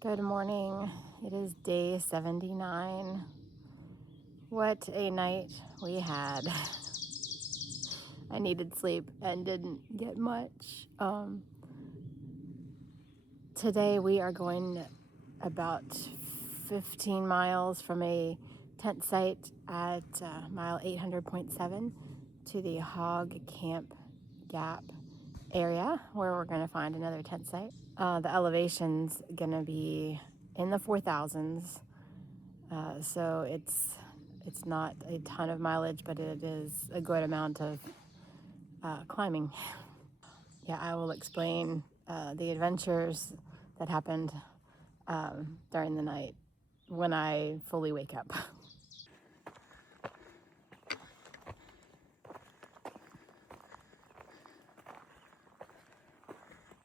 Good morning. It is day 79. What a night we had. I needed sleep and didn't get much. Today we are going about 15 miles from a tent site at mile 800.7 to the Hog Camp Gap area where we're going to find another tent site. The elevation's going to be in the 4,000s. So it's not a ton of mileage, but it is a good amount of climbing. Yeah, I will explain the adventures that happened during the night when I fully wake up.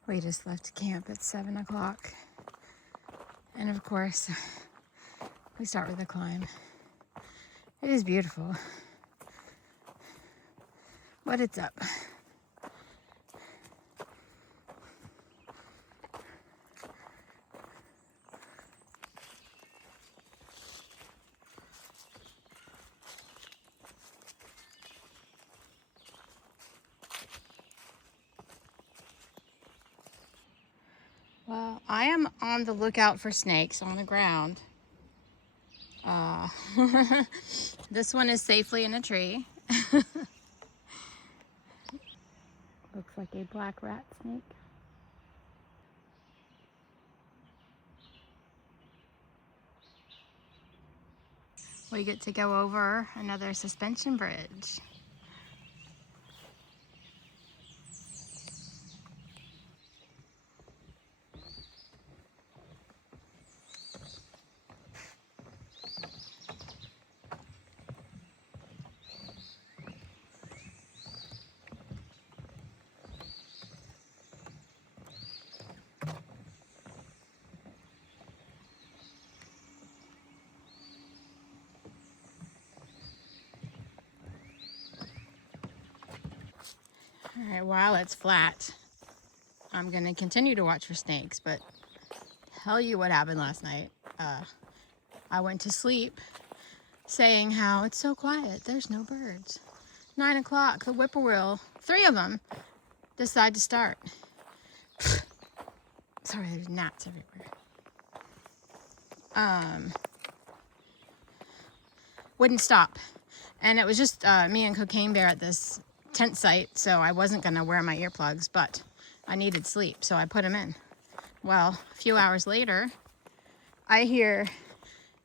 We just left camp at 7 o'clock. And of course, we start with a climb. It is beautiful, but it's up. Well, I am on the lookout for snakes on the ground. This one is safely in a tree. Looks like a black rat snake. We get to go over another suspension bridge. All right, while it's flat, I'm gonna continue to watch for snakes, but tell you what happened last night. I went to sleep saying how it's so quiet, there's no birds. 9 o'clock, the whippoorwill, 3 of them, decide to start. Sorry, there's gnats everywhere. Wouldn't stop. And it was just me and Cocaine Bear at this tent site, so I wasn't gonna wear my earplugs, but I needed sleep, so I put them in. Well, a few hours later, I hear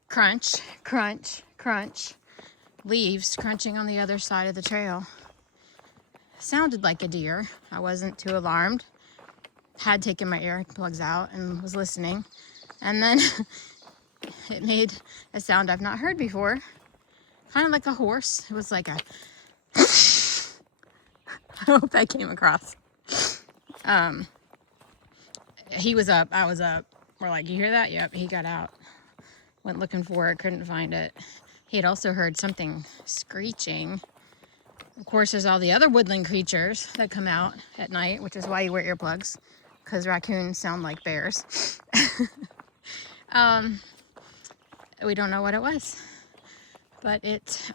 crunch, crunch, crunch, leaves crunching on the other side of the trail. Sounded like a deer. I wasn't too alarmed. Had taken my earplugs out and was listening. And then it made a sound I've not heard before. Kind of like a horse. It was like a... I hope that came across. He was up, I was up. We're like, you hear that? Yep, he got out. Went looking for it, couldn't find it. He had also heard something screeching. Of course, there's all the other woodland creatures that come out at night, which is why you wear earplugs, because raccoons sound like bears. We don't know what it was, but it,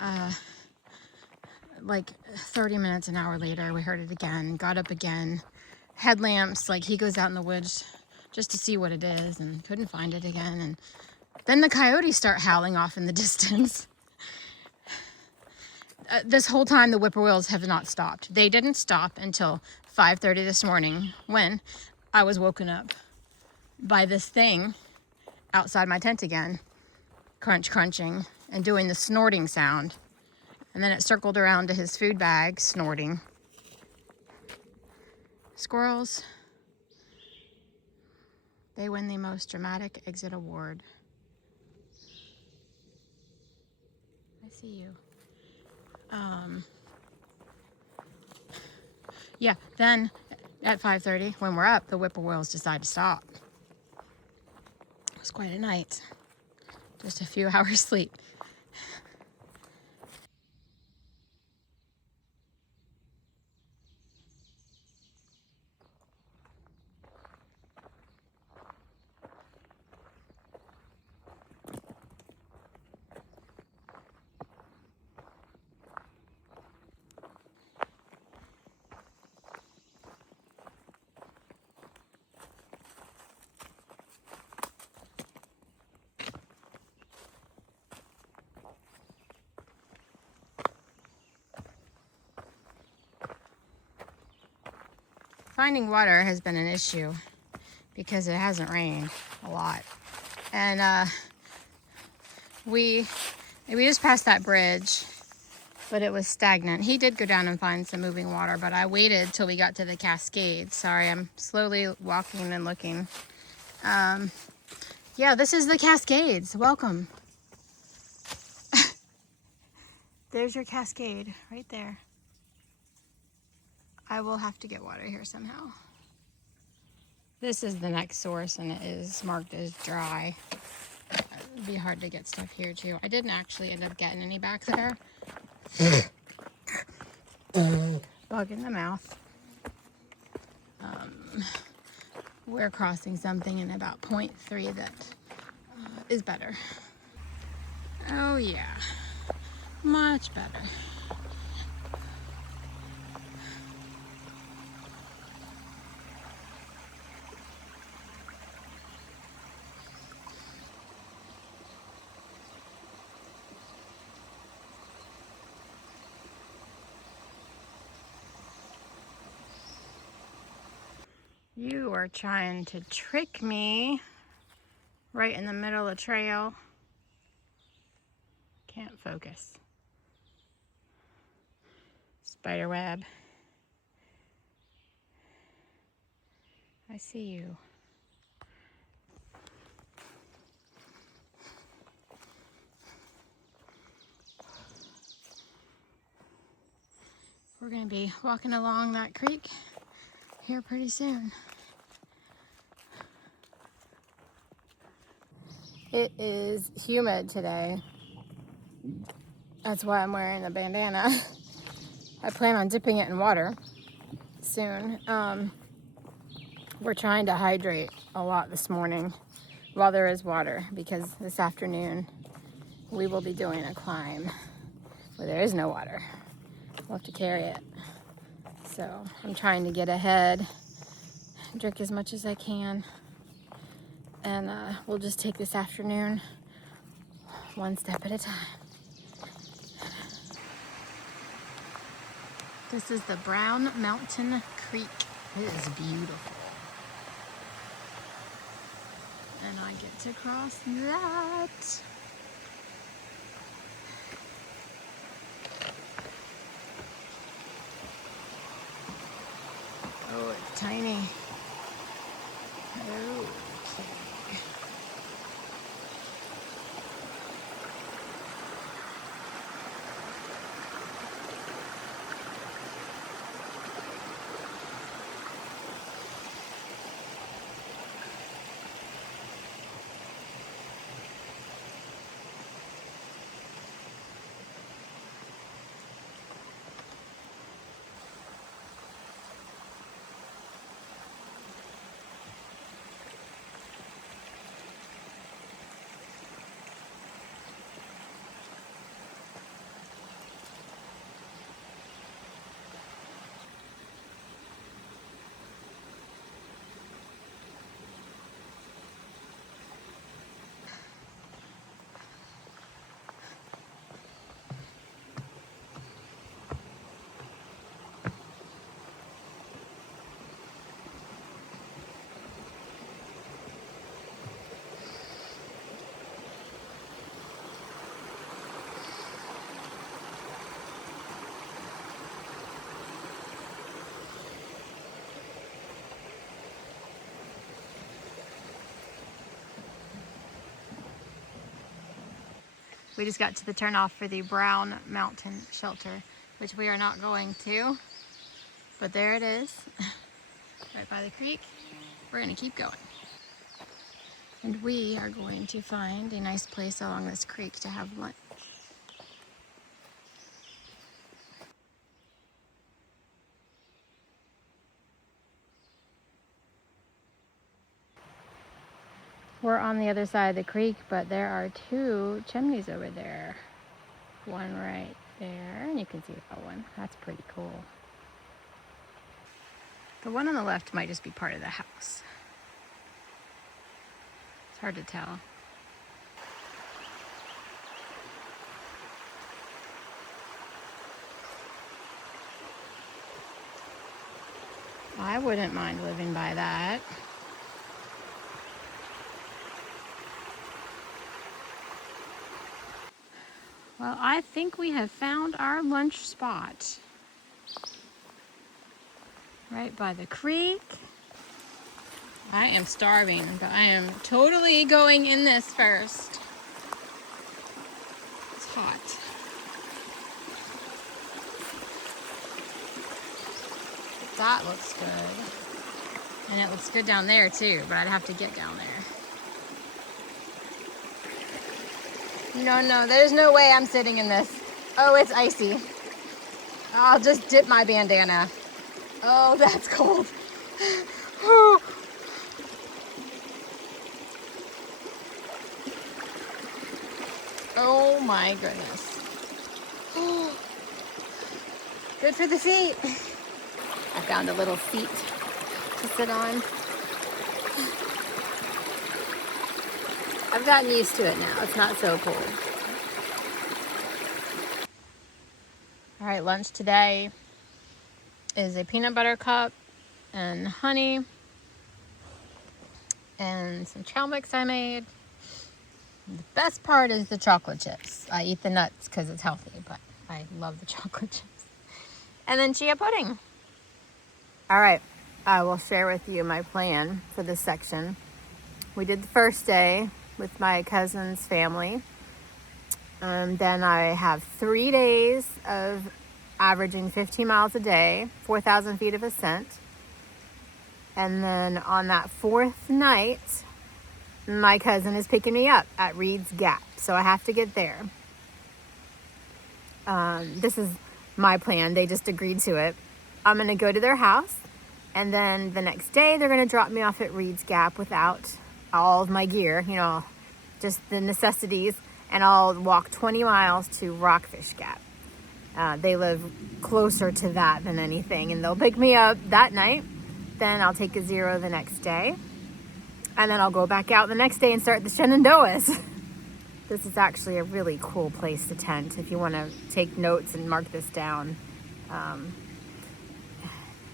like 30 minutes, an hour later, we heard it again, got up again. Headlamps, like he goes out in the woods just to see what it is and couldn't find it again. And then the coyotes start howling off in the distance. This whole time the whippoorwills have not stopped. They didn't stop until 5:30 this morning when I was woken up by this thing outside my tent again, crunching and doing the snorting sound. And then it circled around to his food bag, snorting. Squirrels, they win the most dramatic exit award. I see you. Yeah, then at 5:30, when we're up, the whippoorwills decide to stop. It was quite a night. Just a few hours sleep. Finding water has been an issue because it hasn't rained a lot. And we just passed that bridge, but it was stagnant. He did go down and find some moving water, but I waited till we got to the cascade. Sorry, I'm slowly walking and looking. Yeah, this is the Cascades. Welcome. There's your cascade right there. I will have to get water here somehow. This is the next source and it is marked as dry. It'd be hard to get stuff here too. I didn't actually end up getting any back there. Bug in the mouth. We're crossing something in about 0.3 that is better. Oh yeah, much better. You are trying to trick me right in the middle of the trail. Can't focus. Spider web. I see you. We're gonna be walking along that creek here pretty soon. It is humid today. That's why I'm wearing the bandana. I plan on dipping it in water soon. We're trying to hydrate a lot this morning while there is water, because this afternoon we will be doing a climb where there is no water. We'll have to carry it. So I'm trying to get ahead, drink as much as I can, and we'll just take this afternoon one step at a time. This is the Brown Mountain Creek. It is beautiful. And I get to cross that. Oh, it's tiny. Okay. We just got to the turnoff for the Brown Mountain Shelter, which we are not going to, but there it is, right by the creek. We're gonna keep going. And we are going to find a nice place along this creek to have lunch. We're on the other side of the creek, but there are two chimneys over there. One right there, and you can see that one. That's pretty cool. The one on the left might just be part of the house. It's hard to tell. I wouldn't mind living by that. Well, I think we have found our lunch spot. Right by the creek. I am starving, but I am totally going in this first. It's hot. That looks good. And it looks good down there too, but I'd have to get down there. No, there's no way I'm sitting in this. Oh, it's icy. I'll just dip my bandana. Oh, that's cold. Oh my goodness. Good for the feet. I found a little seat to sit on. I've gotten used to it now. It's not so cold. All right, lunch today is a peanut butter cup and honey and some trail mix I made. The best part is the chocolate chips. I eat the nuts because it's healthy, but I love the chocolate chips. And then chia pudding. All right, I will share with you my plan for this section. We did the first day with my cousin's family. Then I have 3 days of averaging 15 miles a day, 4,000 feet of ascent. And then on that fourth night, my cousin is picking me up at Reed's Gap. So I have to get there. This is my plan. They just agreed to it. I'm going to go to their house. And then the next day, they're going to drop me off at Reed's Gap without all of my gear, just the necessities. And I'll walk 20 miles to Rockfish Gap. They live closer to that than anything. And they'll pick me up that night. Then I'll take a zero the next day. And then I'll go back out the next day and start the Shenandoahs. This is actually a really cool place to tent if you want to take notes and mark this down.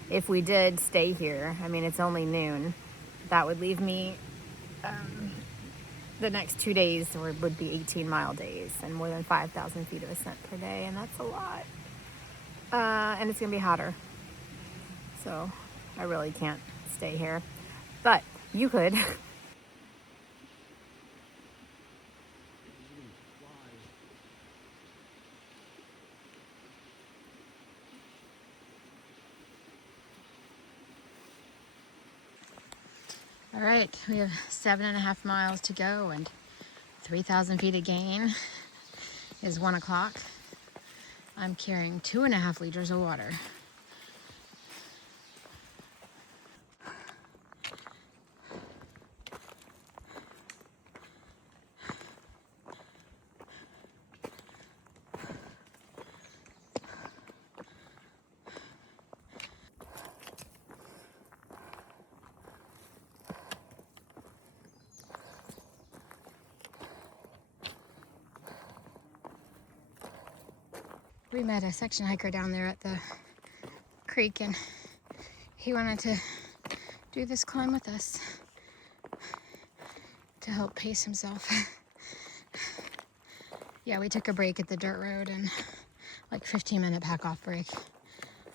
If we did stay here, it's only noon. That would leave me the next 2 days would be 18-mile days and more than 5,000 feet of ascent per day, and that's a lot. And it's going to be hotter. So I really can't stay here. But you could. All right, we have 7.5 miles to go and 3,000 feet of gain. Is 1 o'clock. I'm carrying 2.5 liters of water. We met a section hiker down there at the creek, and he wanted to do this climb with us to help pace himself. Yeah, we took a break at the dirt road and like 15-minute pack off break.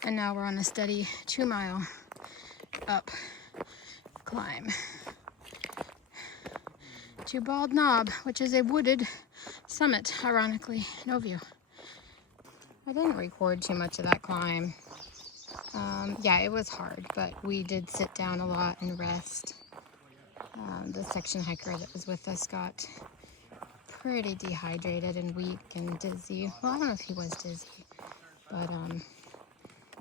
And now we're on a steady 2-mile up climb to Bald Knob, which is a wooded summit, ironically. No view. I didn't record too much of that climb. Yeah, it was hard, but we did sit down a lot and rest. The section hiker that was with us got pretty dehydrated and weak and dizzy. Well, I don't know if he was dizzy, but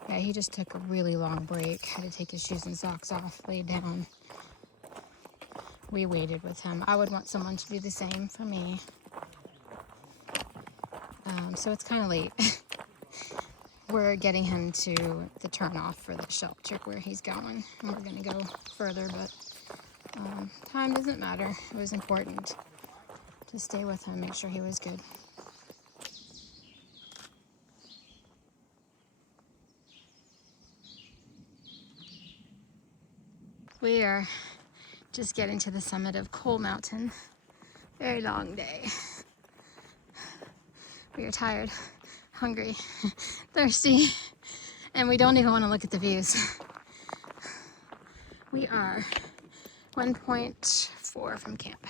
yeah, he just took a really long break. Had to take his shoes and socks off, laid down. We waited with him. I would want someone to do the same for me. So it's kind of late. We're getting him to the turnoff for the shelter where he's going. And we're going to go further, but time doesn't matter. It was important to stay with him, make sure he was good. We are just getting to the summit of Coal Mountain. Very long day. We are tired, hungry, thirsty, and we don't even want to look at the views. We are 1.4 from camp.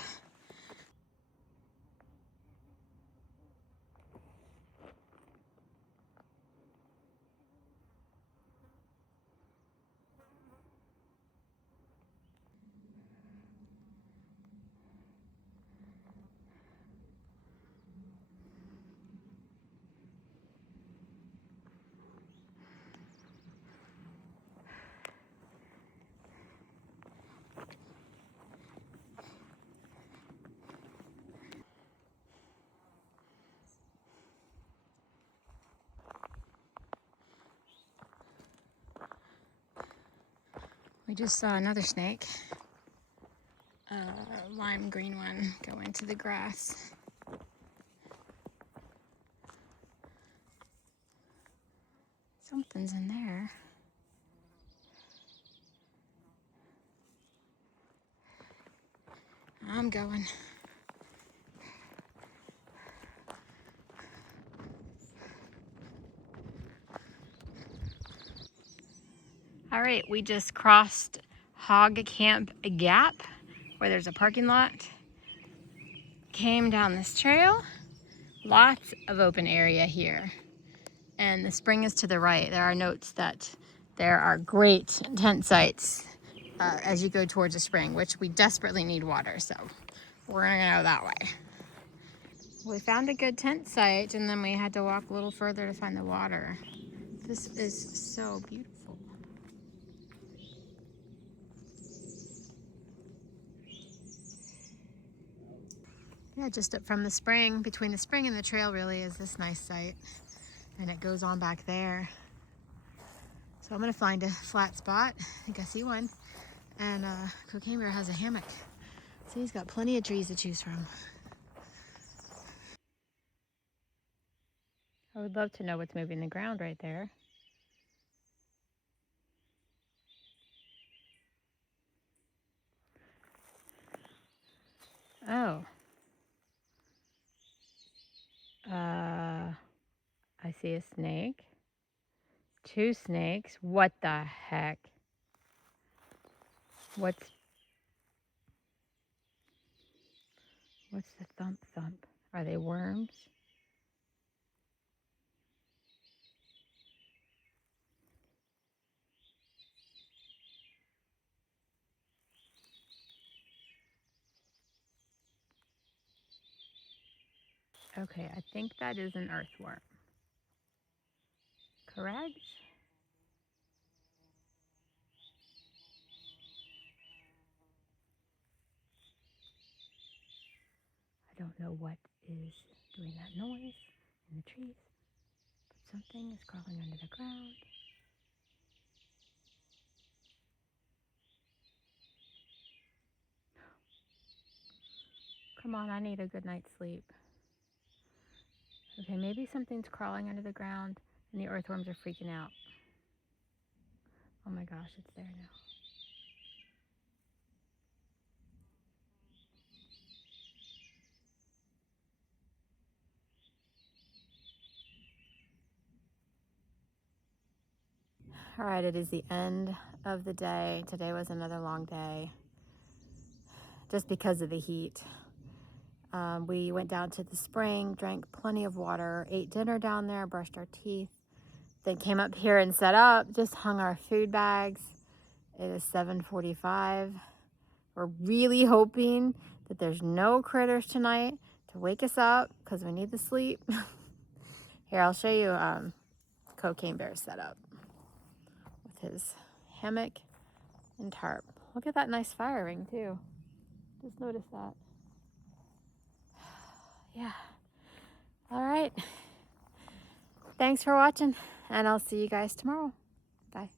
We just saw another snake, a lime green one, go into the grass. Something's in there. I'm going. All right, we just crossed Hog Camp Gap, where there's a parking lot. Came down this trail. Lots of open area here. And the spring is to the right. There are notes that there are great tent sites as you go towards the spring, which we desperately need water, so we're gonna go that way. We found a good tent site, and then we had to walk a little further to find the water. This is so beautiful. Yeah, just up from the spring, between the spring and the trail really is this nice site. And it goes on back there. So I'm gonna find a flat spot. I think I see one. And Cocaine Bear has a hammock. See, he's got plenty of trees to choose from. I would love to know what's moving the ground right there. Oh. I see a snake. Two snakes. What the heck? What's the thump thump? Are they worms? Okay, I think that is an earthworm. Correct? I don't know what is doing that noise in the trees, but something is crawling under the ground. Come on, I need a good night's sleep. Okay, maybe something's crawling under the ground and the earthworms are freaking out. Oh my gosh, it's there now. All right, it is the end of the day. Today was another long day, just because of the heat. We went down to the spring, drank plenty of water, ate dinner down there, brushed our teeth, then came up here and set up, just hung our food bags. It is 7:45. We're really hoping that there's no critters tonight to wake us up because we need the sleep. Here, I'll show you Cocaine Bear's setup with his hammock and tarp. Look at that nice fire ring too. Just noticed that. Yeah. All right. Thanks for watching, and I'll see you guys tomorrow. Bye.